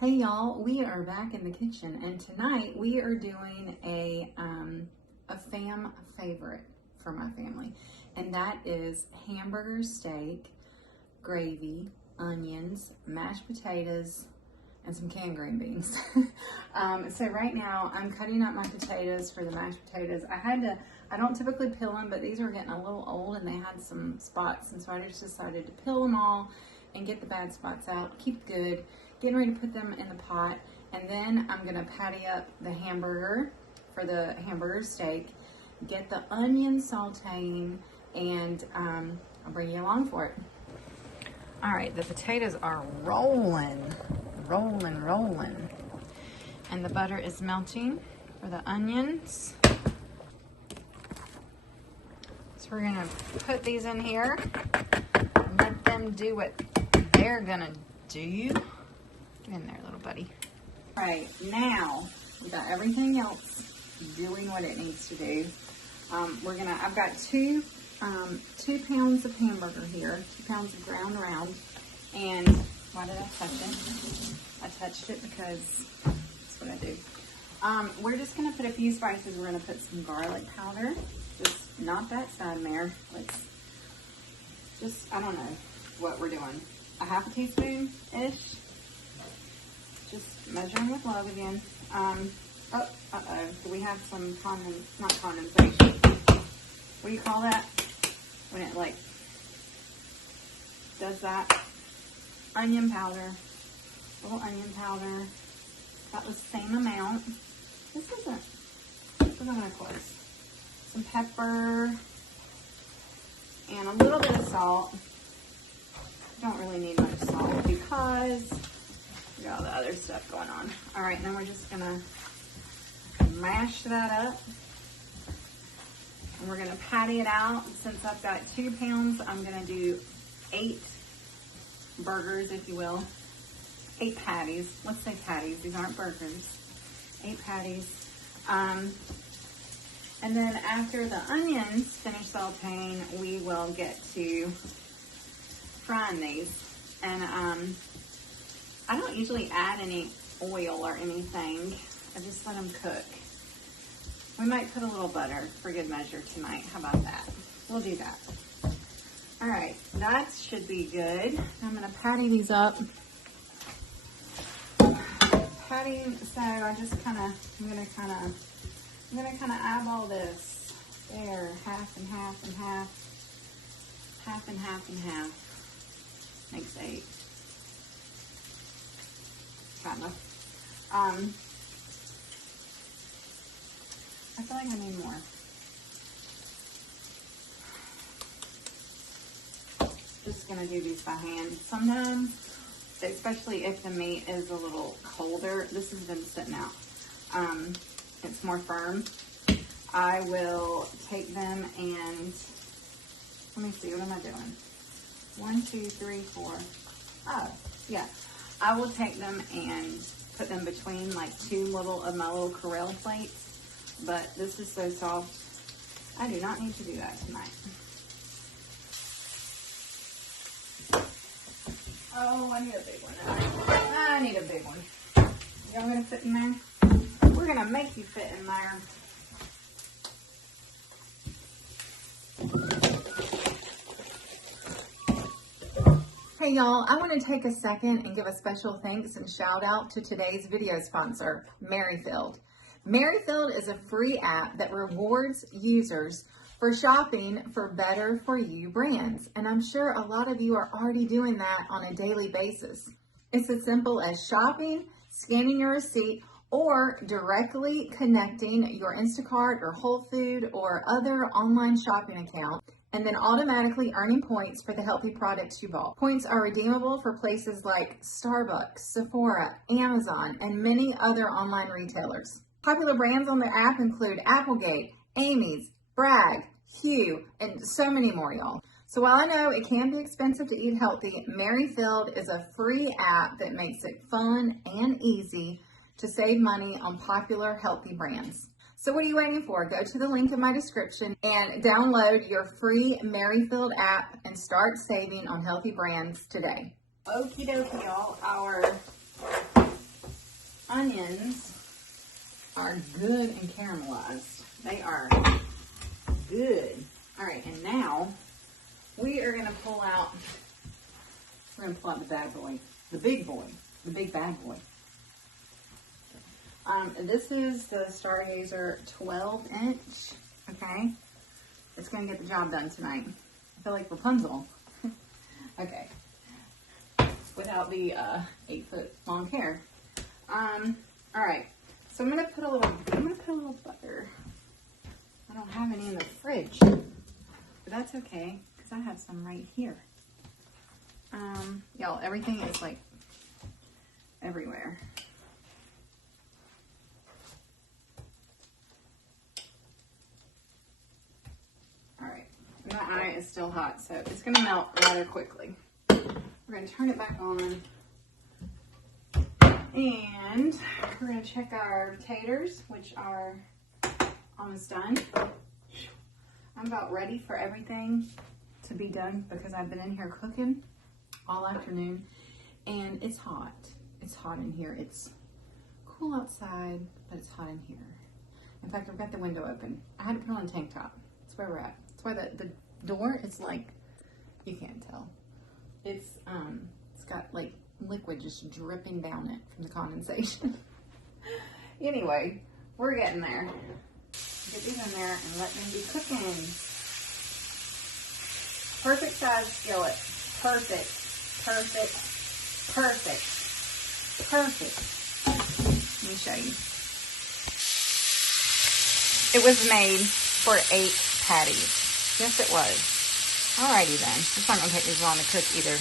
Hey y'all, we are back in the kitchen and tonight we are doing a fam favorite for my family, and that is hamburger steak, gravy, onions, mashed potatoes, and some canned green beans. So right now I'm cutting up my potatoes for the mashed potatoes. I don't typically peel them, but these were getting a little old and they had some spots, and so I just decided to peel them all and get the bad spots out, keep good. Getting ready to put them in the pot, and then I'm gonna patty up the hamburger for the hamburger steak, get the onion sauteing, and I'll bring you along for it. All right, the potatoes are rolling, and the butter is melting for the onions. So we're gonna put these in here and let them do what they're gonna do. In there, little buddy. All right, now we got everything else doing what it needs to do. I've got two pounds of hamburger here, 2 pounds of ground round. And why did I touch it? I touched it because that's what I do. We're just gonna put a few spices. We're gonna put some garlic powder, just not that side, Mare. I don't know what we're doing. A half a teaspoon-ish. Just measuring with love again. Do we have some not condensation. What do you call that? When it does that? Onion powder. Little onion powder. That was the same amount. This isn't gonna close. Some pepper. And a little bit of salt. Don't really need much salt because we got all the other stuff going on. All right, then we're just gonna mash that up. And we're gonna patty it out. Since I've got 2 pounds, I'm gonna do 8 burgers, if you will. 8 patties. Let's say patties, these aren't burgers. 8 patties. And then after the onions finish sauteing, we will get to frying these. And I don't usually add any oil or anything. I just let them cook. We might put a little butter for good measure tonight. How about that? We'll do that. All right, that should be good. I'm gonna patty these up. Patty, so I'm gonna kind of eyeball this. There, half and half and half. Half and half and half. Makes 8. Kind of. I feel like I need more. Just gonna do these by hand. Sometimes, especially if the meat is a little colder, this has been sitting out. It's more firm. I will take them and, let me see, what am I doing? 1, 2, 3, 4. Oh, yeah. I will take them and put them between 2 of my little Corelle plates, but this is so soft. I do not need to do that tonight. Oh, I need a big one. I need a big one. Y'all gonna fit in there? We're gonna make you fit in there. Hey y'all, I want to take a second and give a special thanks and shout out to today's video sponsor, Merrifield. Merrifield is a free app that rewards users for shopping for better for you brands. And I'm sure a lot of you are already doing that on a daily basis. It's as simple as shopping, scanning your receipt, or directly connecting your Instacart or Whole Food or other online shopping account, and then automatically earning points for the healthy products you bought. Points are redeemable for places like Starbucks, Sephora, Amazon, and many other online retailers. Popular brands on the app include Applegate, Amy's, Bragg, Hue, and so many more, y'all. So while I know it can be expensive to eat healthy, Merrifield is a free app that makes it fun and easy to save money on popular healthy brands. So what are you waiting for? Go to the link in my description and download your free Merrifield app and start saving on healthy brands today. Okie dokie, y'all. Our onions are good and caramelized. They are good. All right, and now we are gonna pull out, the bad boy, the big boy, the big bad boy. This is the Stargazer 12-inch, okay? It's gonna get the job done tonight. I feel like Rapunzel. Okay. Without the 8-foot long hair. All right. So I'm gonna put a little butter. I don't have any in the fridge, but that's okay because I have some right here. Y'all, everything is like everywhere. All right. My eye is still hot, so it's gonna melt rather quickly. We're gonna turn it back on. And we're gonna check our taters, which are almost done. I'm about ready for everything to be done because I've been in here cooking all afternoon and it's hot. It's hot in here. It's cool outside, but it's hot in here. In fact, I've got the window open. I had to put on a tank top. That's where we're at. That's why the door is like, you can't tell. It's got like liquid just dripping down it from the condensation. Anyway, we're getting there. Get these in there and let them be cooking. Perfect size skillet. Perfect. Perfect. Perfect. Perfect. Let me show you. It was made for 8 patties. Yes, it was. Alrighty then. It's not gonna take as long to cook either.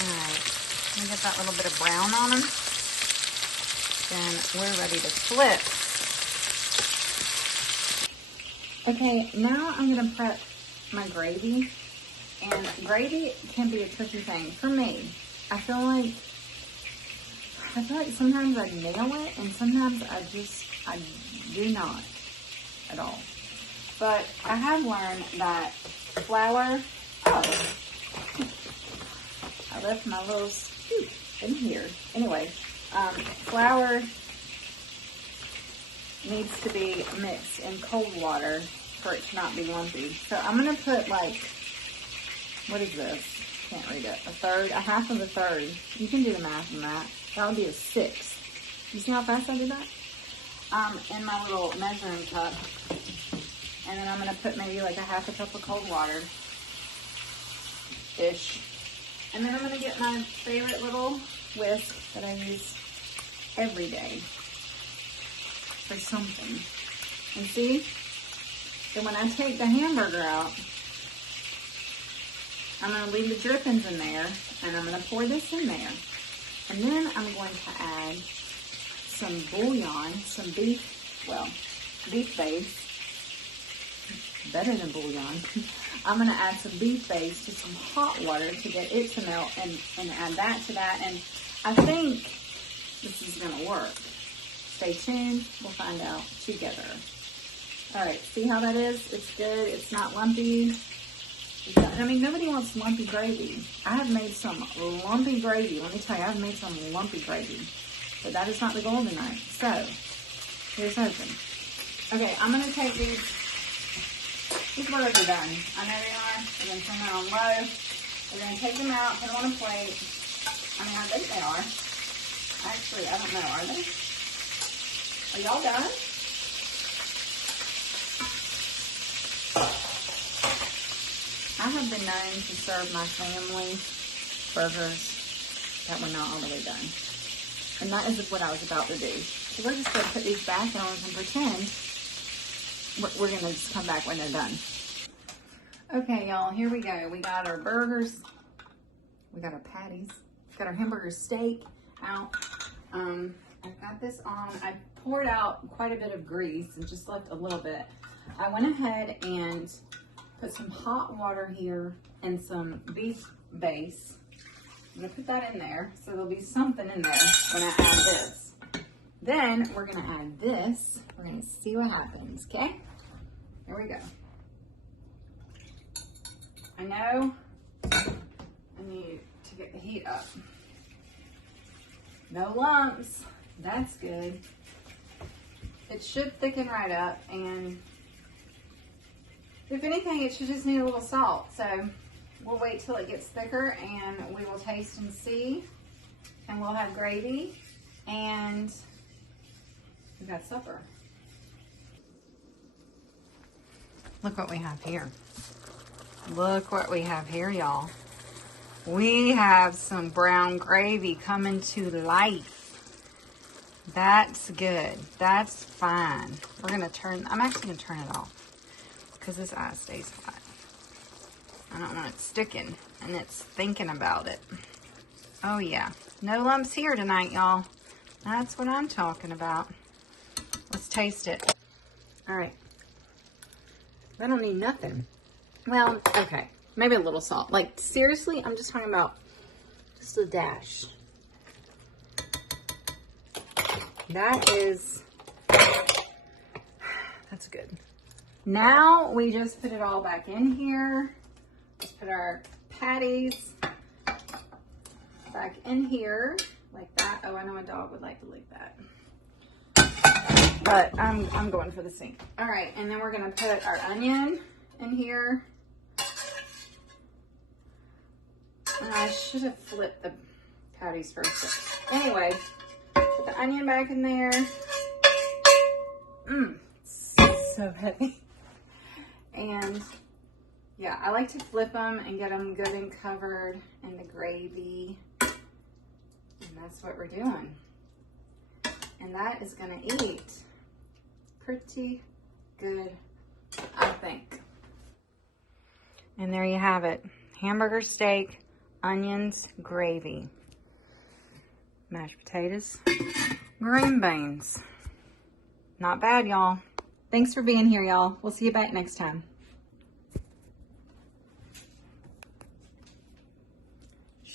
Alright, let me get that little bit of brown on them. Then we're ready to flip. Okay, now I'm gonna prep my gravy. And gravy can be a tricky thing for me. I feel like sometimes I nail it and sometimes I do not at all. But I have learned that flour, I left my little scoop in here. Anyway, flour needs to be mixed in cold water for it to not be lumpy. So I'm gonna put like, what is this? Can't read it. A half of a third. You can do the math on that. That would be a 1/6. You see how fast I did that? In my little measuring cup. And then I'm going to put maybe like a half a cup of cold water-ish. And then I'm going to get my favorite little whisk that I use every day for something. And see? So when I take the hamburger out, I'm going to leave the drippings in there. And I'm going to pour this in there. And then I'm going to add some bouillon, some beef base. Better than bouillon. I'm going to add some beef base to some hot water to get it to melt and add that to that. And I think this is going to work. Stay tuned. We'll find out together. All right. See how that is? It's good. It's not lumpy. I mean, nobody wants lumpy gravy. I have made some lumpy gravy. Let me tell you, I've made some lumpy gravy. But that is not the goal tonight. So, here's hoping. Okay, I'm going to take these burgers are done. I know they are. We're going to turn them on low. We're going to take them out, put them on a plate. I mean, I think they are. Actually, I don't know. Are they? Are y'all done? I have been known to serve my family burgers that were not all the way done. And that is what I was about to do. So we're just going to put these back on and pretend we're going to just come back when they're done. Okay, y'all, here we go. We got our burgers. We got our patties. We got our hamburger steak out. I've got this on. I poured out quite a bit of grease and just left a little bit. I went ahead and put some hot water here and some beef base. I'm going to put that in there so there'll be something in there when I add this. Then we're going to add this. We're going to see what happens, okay? Here we go. I know I need to get the heat up. No lumps. That's good. It should thicken right up, and if anything, it should just need a little salt. So we'll wait till it gets thicker and we will taste and see, and we'll have gravy, and we've got supper. Look what we have here. Look what we have here, y'all. We have some brown gravy coming to life. That's good. That's fine. We're gonna I'm actually gonna turn it off because this eye stays hot. I don't want it sticking and it's thinking about it. Oh yeah, no lumps here tonight, y'all. That's what I'm talking about. Let's taste it. All right. I don't need nothing. Well, okay, maybe a little salt. Like seriously, I'm just talking about just a dash. That's good. Now we just put it all back in here. Let's put our patties back in here like that. Oh, I know a dog would like to lick that. But I'm going for the sink. All right, and then we're gonna put our onion in here. And I should have flipped the patties first. But anyway, put the onion back in there. So heavy. And yeah, I like to flip them and get them good and covered in the gravy. And that's what we're doing. And that is gonna eat pretty good, I think. And there you have it. Hamburger steak, onions, gravy, mashed potatoes, green beans. Not bad, y'all. Thanks for being here, y'all. We'll see you back next time.